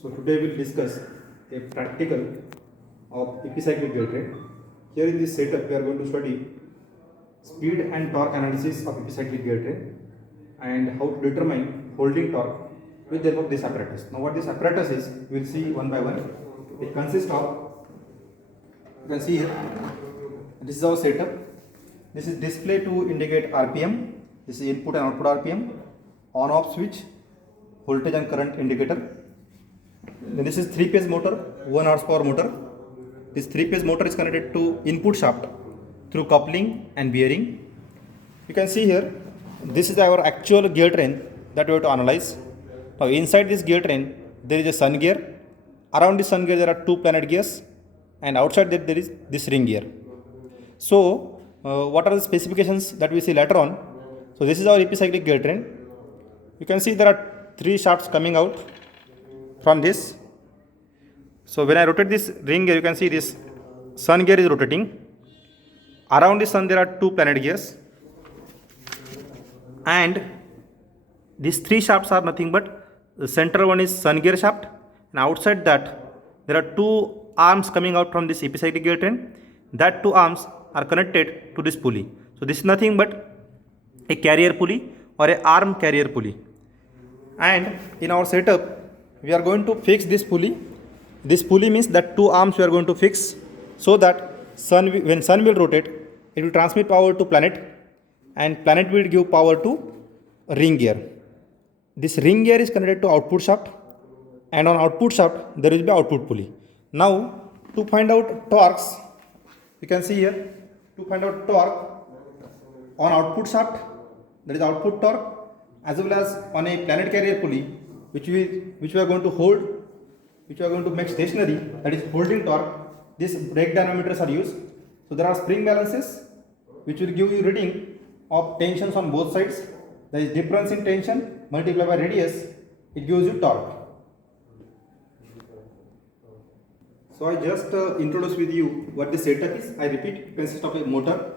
So today we will discuss a practical of epicyclic gear train. Here in this setup we are going to study speed and torque analysis of epicyclic gear train and how to determine holding torque with the help of this apparatus. Now what this apparatus is, we will see one by one. It consists of, you can see here, this is our setup. This is display to indicate RPM, this is input and output RPM, on off switch, voltage and current indicator. Then this is 3-phase motor, 1 horsepower motor. This 3-phase motor is connected to input shaft through coupling and bearing. You can see here, this is our actual gear train that we have to analyze. Now inside this gear train, there is a sun gear. Around this sun gear there are 2 planet gears, and outside that there is this ring gear. So what are the specifications that we see later on? So this is our epicyclic gear train. You can see there are 3 shafts coming out from this. So when I rotate this ring gear, you can see this sun gear is rotating. Around the sun there are 2 planet gears, and these 3 shafts are nothing but the central one is sun gear shaft, and outside that there are 2 arms coming out from this epicyclic gear train. That 2 arms are connected to this pulley. So this is nothing but a carrier pulley or a arm carrier pulley. And in our setup we are going to fix this pulley. This pulley means that 2 arms we are going to fix, so that when sun will rotate, it will transmit power to planet, and planet will give power to ring gear. This ring gear is connected to output shaft, and on output shaft there will be output pulley. Now to find out torques, you can see here, to find out torque on output shaft, that is output torque, as well as on a planet carrier pulley which we are going to hold, which we are going to make stationary, that is holding torque. These brake dynamometers are used. So there are spring balances which will give you reading of tensions on both sides. There is difference in tension multiplied by radius, it gives you torque. So I just introduced with you what the setup is. I repeat, it consists of a motor,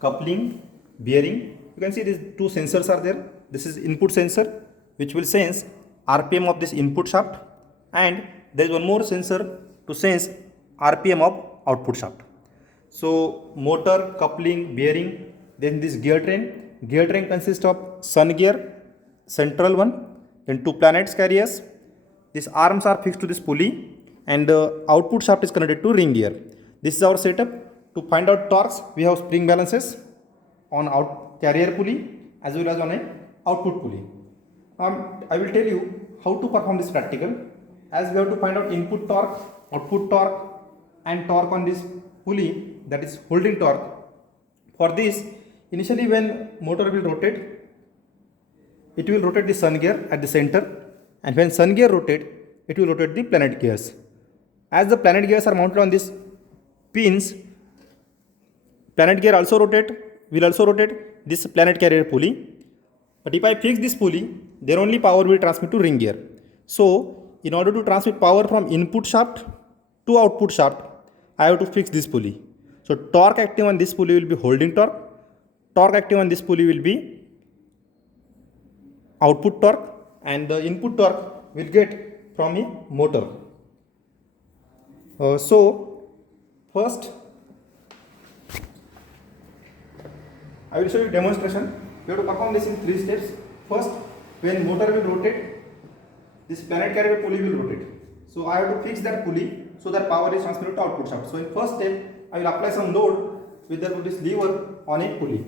coupling, bearing. You can see these 2 sensors are there. This is input sensor which will sense RPM of this input shaft, and there is one more sensor to sense RPM of output shaft. So motor, coupling, bearing, then this gear train. Gear train consists of sun gear, central one, then 2 planets carriers. These arms are fixed to this pulley, and the output shaft is connected to ring gear. This is our setup. To find out torques, we have spring balances on carrier pulley as well as on a output pulley. I will tell you how to perform this practical, as we have to find out input torque, output torque, and torque on this pulley, that is holding torque. For this, initially when motor will rotate, it will rotate the sun gear at the center, and when sun gear rotate, it will rotate the planet gears. As the planet gears are mounted on these pins, planet gear will also rotate this planet carrier pulley. But if I fix this pulley, then only power will transmit to ring gear. So in order to transmit power from input shaft to output shaft, I have to fix this pulley. So torque active on this pulley will be holding torque. Torque active on this pulley will be output torque, and the input torque will get from a motor. So first I will show you demonstration. We have to perform this in 3 steps. First, when motor will rotate, this planet carrier pulley will rotate. So I have to fix that pulley so that power is transmitted to output shaft. So in first step, I will apply some load with this lever on a pulley,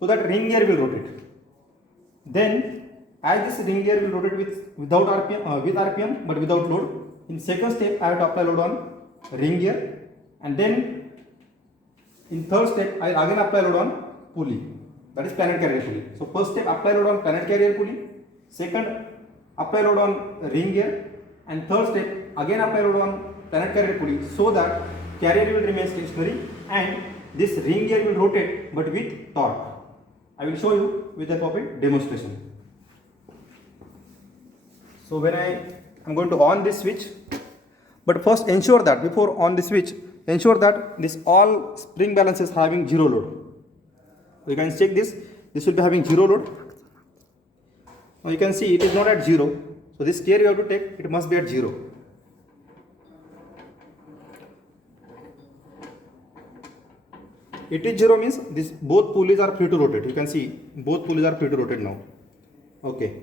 so that ring gear will rotate. Then, as this ring gear will rotate with RPM but without load, in second step I have to apply load on ring gear, and then in third step I will again apply load on pulley, that is planet carrier pulley. So first step, apply load on planet carrier pulley. Second, apply load on ring gear, and third step again apply load on planet carrier pulley, so that carrier will remain stationary and this ring gear will rotate but with torque. I will show you with the help of a demonstration. So when I am going to on this switch, but first ensure that before on the switch, ensure that this all spring balance is having zero load. You can check this. this will be having 0 load. Now you can see it is not at 0. So this gear you have to take, it must be at 0. It is 0 means this both pulleys are free to rotate. You can see both pulleys are free to rotate now. Okay.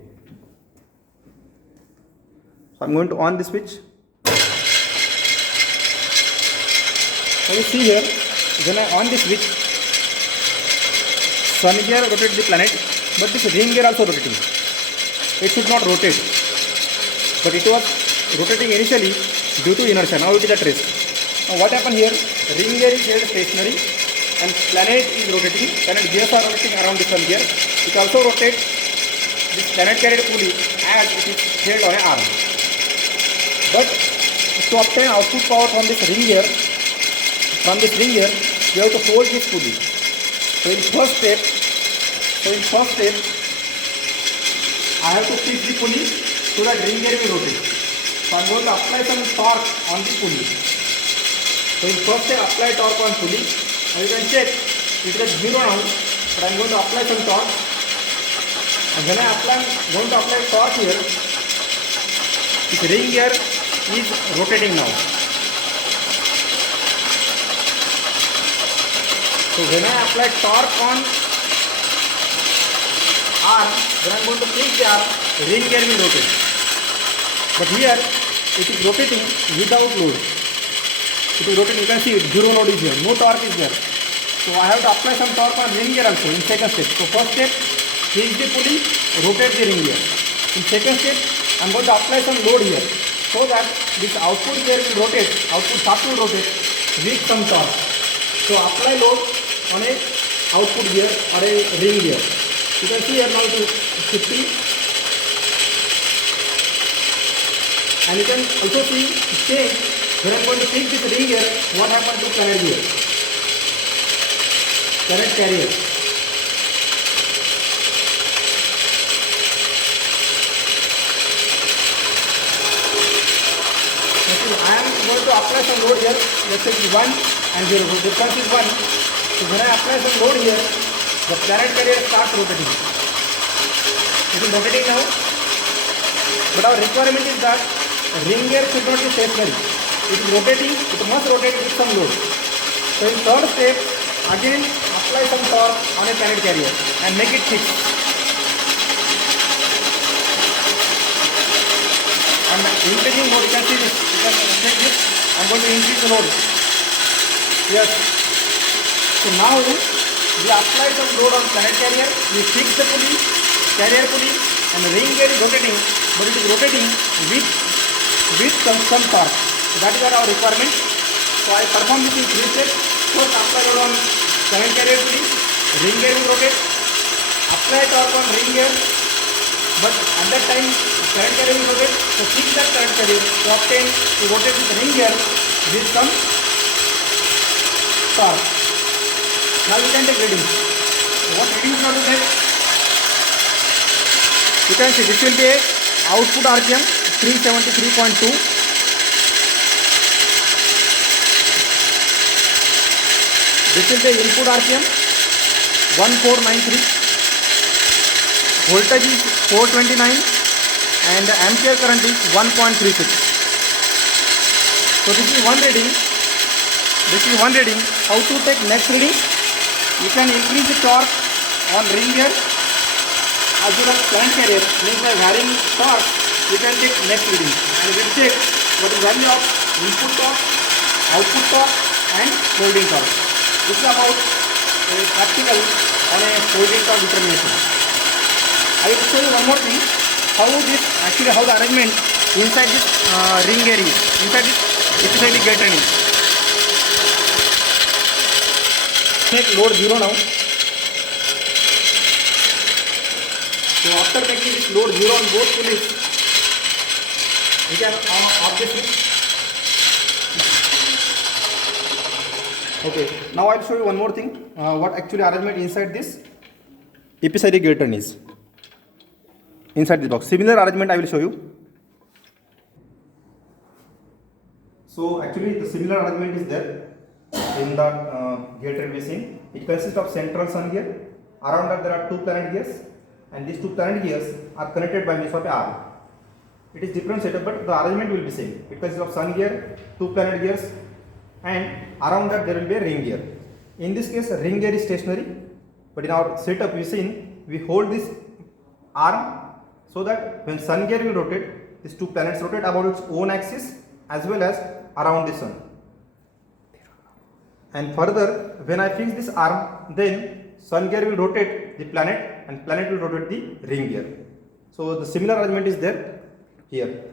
So I'm going to on the switch. So you see here, when I on the switch, sun gear rotates the planet, but this ring gear also rotating. It should not rotate, but it was rotating initially due to inertia. Now it is at rest. Now what happened here? Ring gear is held stationary and planet is rotating. Planet gears are rotating around the sun gear. It also rotates this planet carried pulley as it is held on an arm. But to obtain output power from this ring gear, you have to hold this pulley. So in first step, I have to fix the pulley so that ring gear will rotate. So I am going to apply some torque on the pulley. So in first step, apply torque on pulley. Now you can check it is 0 now, but I am going to apply some torque. And when I am going to apply torque here, this ring gear is rotating now. So when I apply torque on arm, then I am going to fix the arm, ring gear will rotate. But here it is rotating without load. It is rotating, you can see it, 0 load is here, no torque is there. So I have to apply some torque on ring gear also in second step. So first step, fix the pulley, rotate the ring gear. In second step, I am going to apply some load here so that this output gear will rotate, output shaft will rotate with some torque. So apply load on a output gear or a ring gear. You can see here now it is 50. And you can also see change when I am going to fix this ring gear, what happened to current gear, current carrier. I am going to apply some load here, let's say 1 and 0, the difference is 1. So when I apply some load here, the current carrier starts rotating. It is rotating now, but our requirement is that ring gear should not be stationary. It is rotating, it must rotate with some load. So in third step, again apply some torque on a current carrier and make it fixed. And increasing load, you can see this, you can check this, I am going to increase the load. Yes. So now we apply some load on current carrier, we fix the pulley, carrier pulley, and the ring gear is rotating, but it is rotating with some torque. So that is our requirement. So I perform this in 3 steps. First apply load on current carrier pulley, ring gear will rotate, apply torque on ring gear, but at that time current carrier will rotate, so fix that current carrier to rotate this ring gear with some torque. Now you can take readings. What readings you have to take? You can see this will be a output RPM 373.2. This will be input RPM 1493. Voltage is 429 and the ampere current is 1.36. So this is one reading. How to take next reading? You can increase the torque on ring gear as well as current carrier. Means by varying torque, you can take next reading. And we will check what is value of input torque, output torque and holding torque. This is about a practical on a holding torque determination. I will show you one more thing, how the arrangement inside this ring gear is, inside this episodic gear train is. Make load 0 now. So after taking this load 0 on both pulleys, we can off the switch. Okay, now I will show you one more thing, what actually arrangement inside this episodic gear train is. Inside this box, similar arrangement I will show you. So actually the similar arrangement is there in the gear train machine. It consists of central sun gear, Around that there are 2 planet gears, and these 2 planet gears are connected by means of a arm. It is different setup, but the arrangement will be same. It consists of sun gear, 2 planet gears, and around that there will be a ring gear. In this case, ring gear is stationary, but in our setup we seen we hold this arm so that when sun gear will rotate, these 2 planets rotate about its own axis as well as around the sun. And further, when I fix this arm, then sun gear will rotate the planet and planet will rotate the ring gear. So the similar arrangement is there here.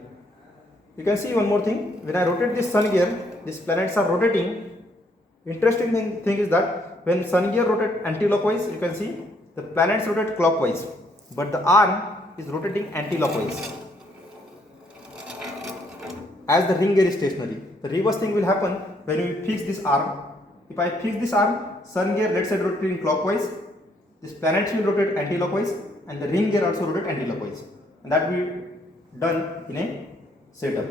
You can see one more thing. When I rotate this sun gear, these planets are rotating. Interesting thing is that when sun gear rotate anti-clockwise, you can see the planets rotate clockwise, but the arm is rotating anti-clockwise. As the ring gear is stationary, the reverse thing will happen when we fix this arm. If I fix this arm, sun gear let's say rotating clockwise, this planets will rotate anti-clockwise, and the ring gear also rotate anti-clockwise, and that will be done in a setup.